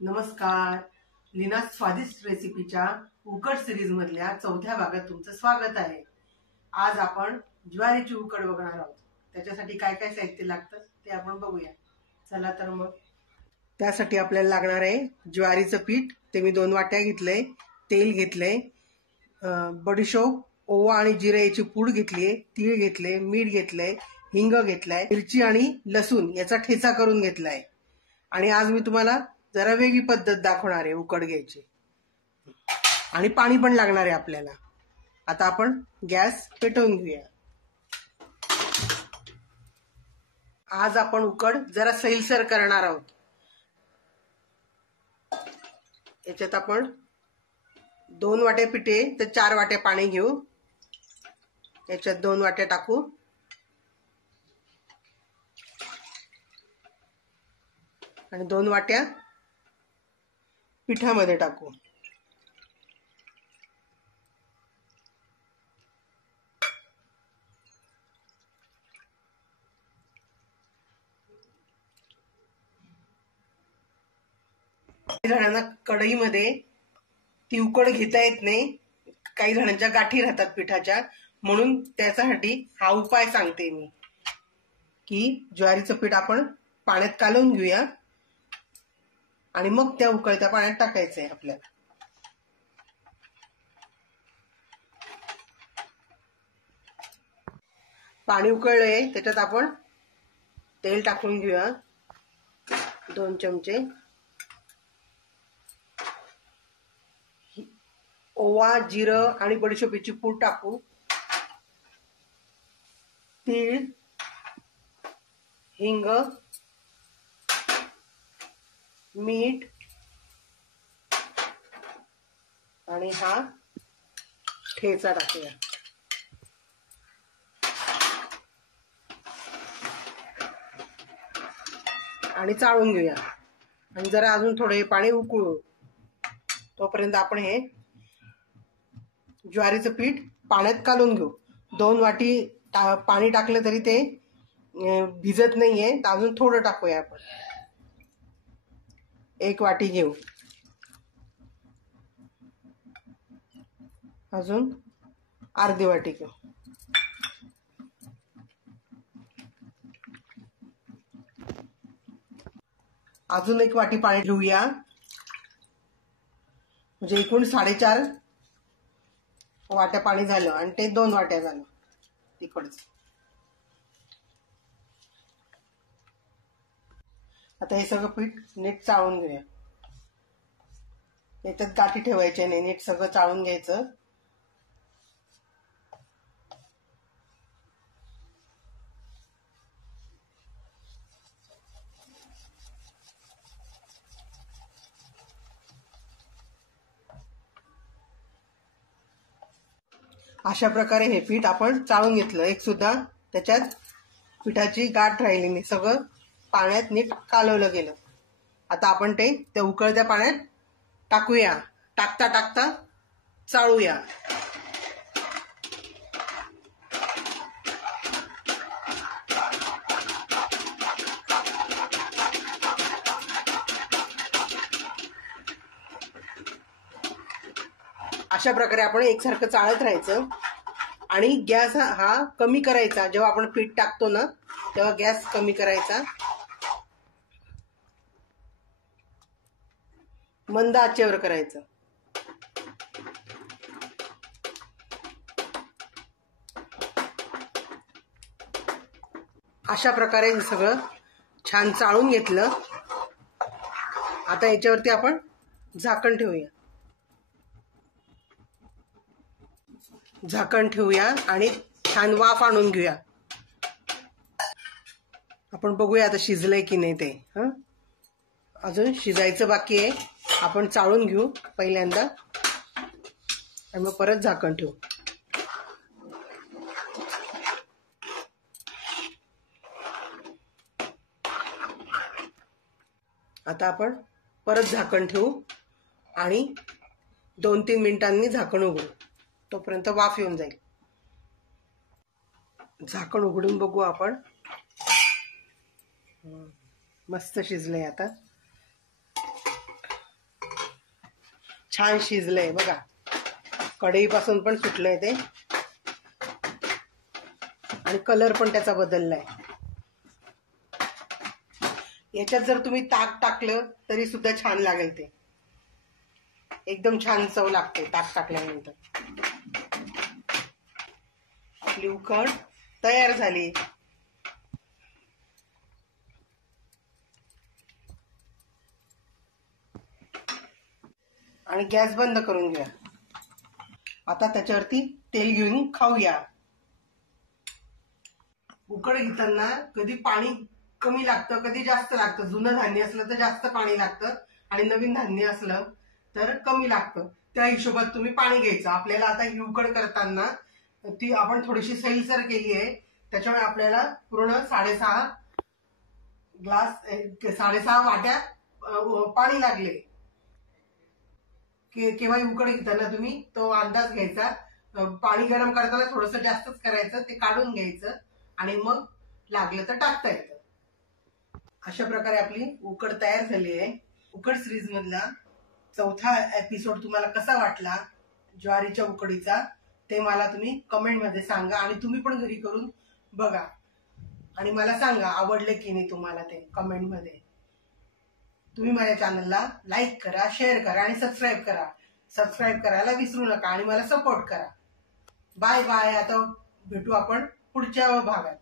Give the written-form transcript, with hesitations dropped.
नमस्कार. लीना स्वादिष्ट रेसिपीच्या उकड सिरीज मधल्या चौथ्या भागात तुमचं स्वागत आहे. आज आपण ज्वारीची उकड बघणार आहोत. त्याच्यासाठी काय काय साहित्य लागतं ते आपण बघूया. चला तर मग. त्यासाठी आपल्याला लागणार आहे ज्वारीचं पीठ. ते मी 2 वाट्या घेतलंय. तेल घेतलंय, बडीशोप, ओवा आणि जिरे याची पूड घेतलीये, तीळ घेतले, मीठ घेतलंय, हिंग घेतलाय, मिरची आणि लसूण याचा ठेचा करून घेतलाय. आणि आज मी तुम्हाला जरा वेगळी पद्धत दाखवणार आहे उकड घ्यायची. आणि पाणी पण लागणार आहे आपल्याला. आता आपण गॅस पेटवून घेऊया. आज आपण उकड जरा सैलसर करणार आहोत. याच्यात आपण 2 वाट्या पिठे तर 4 वाट्या पाणी घेऊ. याच्यात 2 वाट्या टाकू. आणि 2 वाट्या पिठामध्ये टाकू. काही जणांना कढईमध्ये ती उकड घेता येत नाही. काही जणांच्या गाठी राहतात पिठाच्या. म्हणून त्याच्यासाठी हा उपाय सांगते मी की ज्वारीचं पीठ आपण पाण्यात कालवून घेऊया आणि मग त्या उकळत्या पाण्यात टाकायचंय आपल्याला. पाणी उकळलंय, त्याच्यात आपण तेल टाकून घेऊया. 2 चमचे ओवा, जिरं आणि बडीशोपीची पूड टाकू. तीळ, हिंग, मीठ आणि हा ठेचा टाकूया. आणि चाळून घेऊया. आणि जरा अजून थोडे पाणी उकळू. तोपर्यंत आपण हे ज्वारीचं पीठ पाण्यात कालवून घेऊ. 2 वाटी पाणी टाकलं तरी ते भिजत नाहीये. तर अजून थोडं टाकूया आपण. 1 वाटी घेऊ. अजून अर्धी वाटी घेऊ. अजून 1 वाटी पाणी घेऊया. म्हणजे एकूण 4.5 वाट्या पाणी झालं आणि ते 2 वाट्या झालं तिकडचं. आता हे सगळं पीठ नीट चाळून घेऊया. याच्यात गाठी ठेवायच्या नाही. नीट सगळं चाळून घ्यायचं. अशा प्रकारे हे पीठ आपण चाळून घेतलं. एक सुद्धा त्याच्यात पिठाची गाठ राहिली नाही. सगळं पाण्यात नीट कालवलं गेलं. आता आपण ते त्या उकळत्या पाण्यात टाकूया. टाकता टाकता चाळूया. अशा प्रकारे आपण एकसारखं चाळत राहायचं. आणि गॅस हा कमी करायचा. जेव्हा आपण पीठ टाकतो ना तेव्हा गॅस कमी करायचा. मंद आचेवर करायचं. अशा प्रकारे हे सगळं छान चाळून घेतलं. आता याच्यावरती आपण झाकण ठेवूया. झाकण ठेवूया आणि छान वाफ आणून घेऊया. आपण बघूया आता शिजलंय की नाही ते. अजून शिजायचं बाकी आहे. आपण चाळून घेऊ पहिल्यांदा आणि मग परत झाकण ठेवू. आता आपण परत झाकण ठेवू आणि 2-3 मिनिटांनी झाकण उघडू. तोपर्यंत वाफ येऊन जाईल. झाकण उघडून बघू आपण. मस्त शिजलंय आता. छान शिजलंय बघा, कढईपासून पण सुटलंय ते आणि कलर पण त्याचा बदललाय. याच्यात जर तुम्ही ताक टाकलं तरी सुद्धा छान लागेल, ते एकदम छान चव लागते ताक टाकल्यानंतर. आपली उकड तयार झाली. आणि गॅस बंद करून घ्या. आता त्याच्यावरती तेल घेऊन खाऊया. उकड घेताना कधी पाणी कमी लागतं, कधी जास्त लागतं. जुनं धान्य असलं तर जास्त पाणी लागतं आणि नवीन धान्य असलं तर कमी लागतं. त्या हिशोबात तुम्ही पाणी घ्यायचं. आपल्याला आता ही उकड करताना ती आपण थोडीशी सैलसर केली आहे, त्याच्यामुळे आपल्याला पूर्ण 6.5 वाट्या पाणी लागले. केव्हाही उकड घेताना तुम्ही तो अंदाज घ्यायचा. पाणी गरम करताना थोडंसं जास्तच करायचं, ते काढून घ्यायचं आणि मग लागलं तर टाकता येतं. अशा प्रकारे आपली उकड तयार झाली आहे. उकड सिरीज मधला 4था एपिसोड तुम्हाला कसा वाटला ज्वारीच्या उकडीचा, ते मला तुम्ही कमेंट मध्ये सांगा. आणि तुम्ही पण घरी करून बघा आणि मला सांगा आवडले की नाही तुम्हाला ते कमेंट मध्ये. तुम्ही माझ्या चॅनलला लाईक करा, शेअर करा आणि सबस्क्राईब करा. सबस्क्राईब करायला विसरू नका आणि मला सपोर्ट करा. Bye bye. आता भेटू आपण पुढच्या भागात.